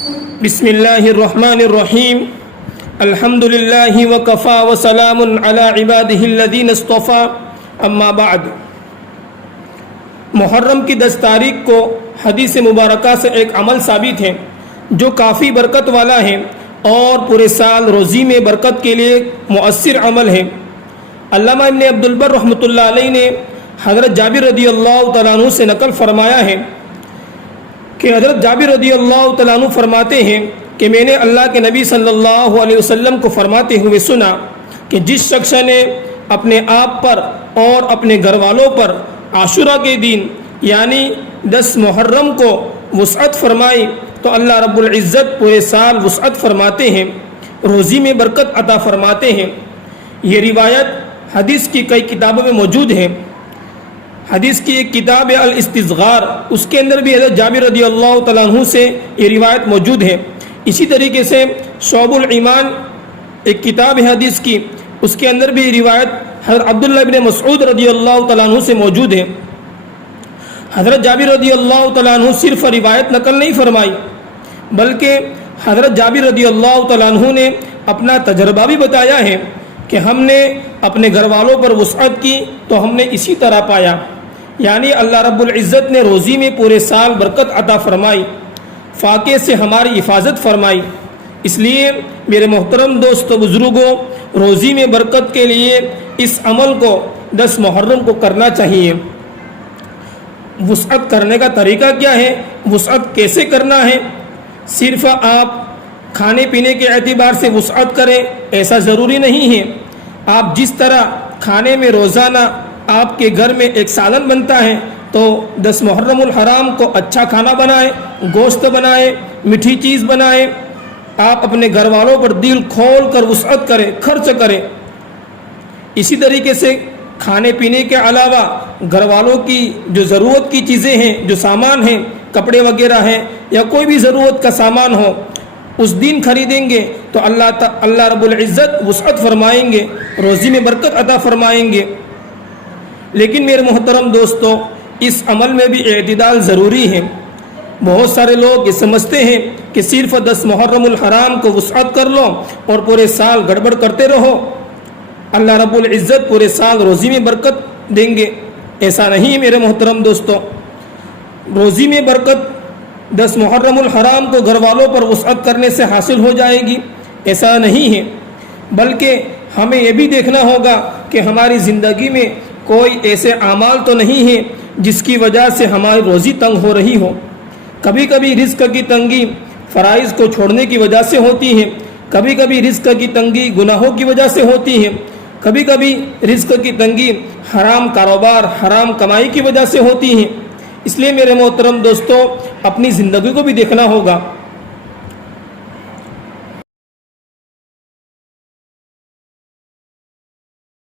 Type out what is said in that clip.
بسم اللہ الرحمن الرحیم الحمد للہ وکفا وسلام علی عبادہ الذین اصطفیٰ اما بعد۔ محرم کی 10 تاریخ کو حدیث مبارکہ سے ایک عمل ثابت ہے جو کافی برکت والا ہے اور پورے سال روزی میں برکت کے لیے مؤثر عمل ہے۔ علامہ ابن عبد البر رحمۃ اللہ علیہ نے حضرت جابر رضی اللہ تعالیٰ عنہ سے نقل فرمایا ہے کہ حضرت جابر رضی اللہ تعالیٰ عنہ فرماتے ہیں کہ میں نے اللہ کے نبی صلی اللہ علیہ وسلم کو فرماتے ہوئے سنا کہ جس شخص نے اپنے آپ پر اور اپنے گھر والوں پر عاشورہ کے دن یعنی 10 محرم کو وسعت فرمائی تو اللہ رب العزت پورے سال وسعت فرماتے ہیں، روزی میں برکت عطا فرماتے ہیں۔ یہ روایت حدیث کی کئی کتابوں میں موجود ہے۔ حدیث کی ایک کتاب ہے الاستصغار، اس کے اندر بھی حضرت جابر رضی اللہ تعالیٰ عنہ سے یہ روایت موجود ہے۔ اسی طریقے سے شعب الایمان ایک کتاب ہے حدیث کی، اس کے اندر بھی یہ روایت حضرت عبداللہ ابن مسعود رضی اللہ تعالیٰ عنہ سے موجود ہے۔ حضرت جابر رضی اللہ تعالیٰ عنہ صرف روایت نقل نہیں فرمائی بلکہ حضرت جابر رضی اللہ تعالیٰ عنہ نے اپنا تجربہ بھی بتایا ہے کہ ہم نے اپنے گھر والوں پر وسعت کی تو ہم نے اسی طرح پایا، یعنی اللہ رب العزت نے روزی میں پورے سال برکت عطا فرمائی، فاقے سے ہماری حفاظت فرمائی۔ اس لیے میرے محترم دوستو بزرگوں، روزی میں برکت کے لیے اس عمل کو 10 محرم کو کرنا چاہیے۔ وسعت کرنے کا طریقہ کیا ہے؟ وسعت کیسے کرنا ہے؟ صرف آپ کھانے پینے کے اعتبار سے وسعت کریں ایسا ضروری نہیں ہے۔ آپ جس طرح کھانے میں روزانہ آپ کے گھر میں ایک سالن بنتا ہے تو 10 محرم الحرام کو اچھا کھانا بنائیں، گوشت بنائیں، میٹھی چیز بنائیں، آپ اپنے گھر والوں پر دل کھول کر وسعت کریں، خرچ کریں۔ اسی طریقے سے کھانے پینے کے علاوہ گھر والوں کی جو ضرورت کی چیزیں ہیں، جو سامان ہیں، کپڑے وغیرہ ہیں یا کوئی بھی ضرورت کا سامان ہو، اس دن خریدیں گے تو اللہ رب العزت وسعت فرمائیں گے، روزی میں برکت عطا فرمائیں گے۔ لیکن میرے محترم دوستو، اس عمل میں بھی اعتدال ضروری ہے۔ بہت سارے لوگ یہ سمجھتے ہیں کہ صرف 10 محرم الحرام کو وسعت کر لو اور پورے سال گڑبڑ کرتے رہو، اللہ رب العزت پورے سال روزی میں برکت دیں گے۔ ایسا نہیں ہے میرے محترم دوستو، روزی میں برکت 10 محرم الحرام کو گھر والوں پر وسعت کرنے سے حاصل ہو جائے گی، ایسا نہیں ہے، بلکہ ہمیں یہ بھی دیکھنا ہوگا کہ ہماری زندگی میں کوئی ایسے اعمال تو نہیں ہے جس کی وجہ سے ہماری روزی تنگ ہو رہی ہو۔ کبھی کبھی رزق کی تنگی فرائض کو چھوڑنے کی وجہ سے ہوتی ہے، کبھی کبھی رزق کی تنگی گناہوں کی وجہ سے ہوتی ہے، کبھی کبھی رزق کی تنگی حرام کاروبار، حرام کمائی کی وجہ سے ہوتی ہے۔ اس لیے میرے محترم دوستو، اپنی زندگی کو بھی دیکھنا ہوگا۔